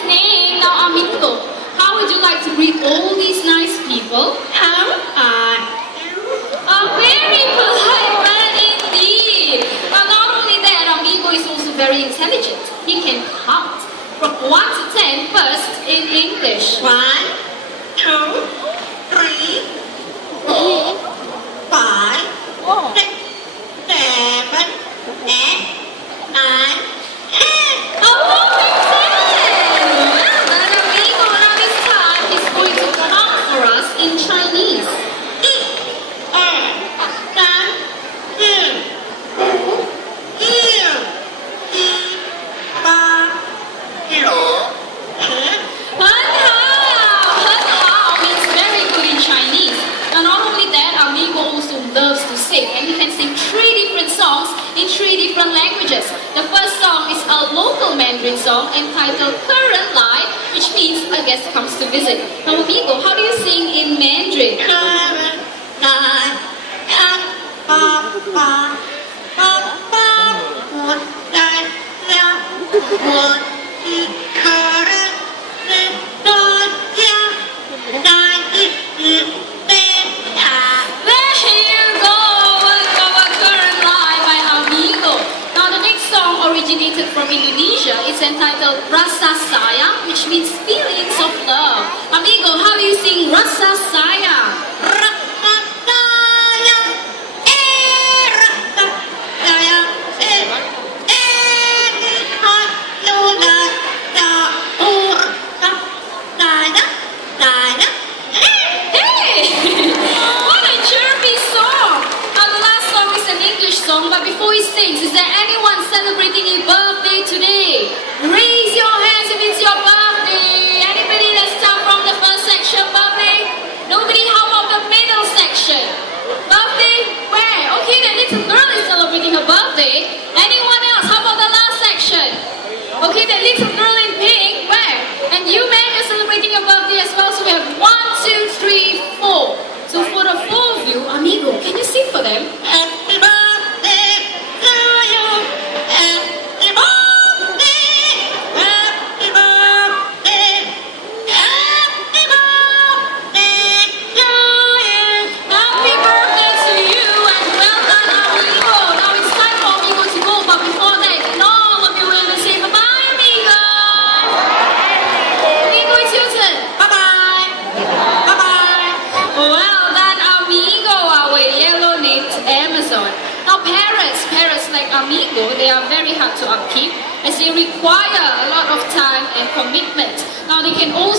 his name. Now, Amigo, how would you like to greet all these nice people? How are A very polite man indeed. But not only that, Amigo is also very intelligent. He can count from 1 to 10 first in English. 1, 2, 3, 4, 5, 6, 7, 8, 9, 10. Oh, well, then Amigo, now this time he's going to count for us in Chinese. 很好 means very good in Chinese. And not only that, Amigo also loves to sing, and he can sing 3 different songs in 3 different languages. The first song is a local Mandarin song entitled Parrot, which means a guest comes to visit. Now, Amigo, how do you sing in Mandarin? Originated from Indonesia. It's entitled Rasa Sayang, which means feelings of love. Amigo, how do you sing Rasa Sayang? Rasa sayang, rasa sayang, Hey! What a chirpy song! Now the last song is an English song, but before he sings, is there anyone celebrating a birthday today? Raise your hands if it's your birthday. Anybody that's come from the first section, birthday? Nobody? How about the middle section? Birthday? Where? Okay, the little girl is celebrating her birthday. Anyone else? How about the last section? Okay, the little girl in pink. Where? And you, man, you're celebrating your birthday as well. So we have 1, 2, 3, 4. So for the 4 of you, Amigo, can you sing for them? Happy birthday to you. Happy birthday. Happy birthday. Happy birthday to you. Happy birthday to you and well done, Amigo. Now it's time for Amigo to go, but before that, can all of you will say bye-bye, Amigo. Amigo, it's your turn. Bye-bye. Bye-bye. Well done, Amigo, our yellow-named Amazon. Now parrots like Amigo, they are very hard to upkeep as they require a lot of time and commitment. Now they can also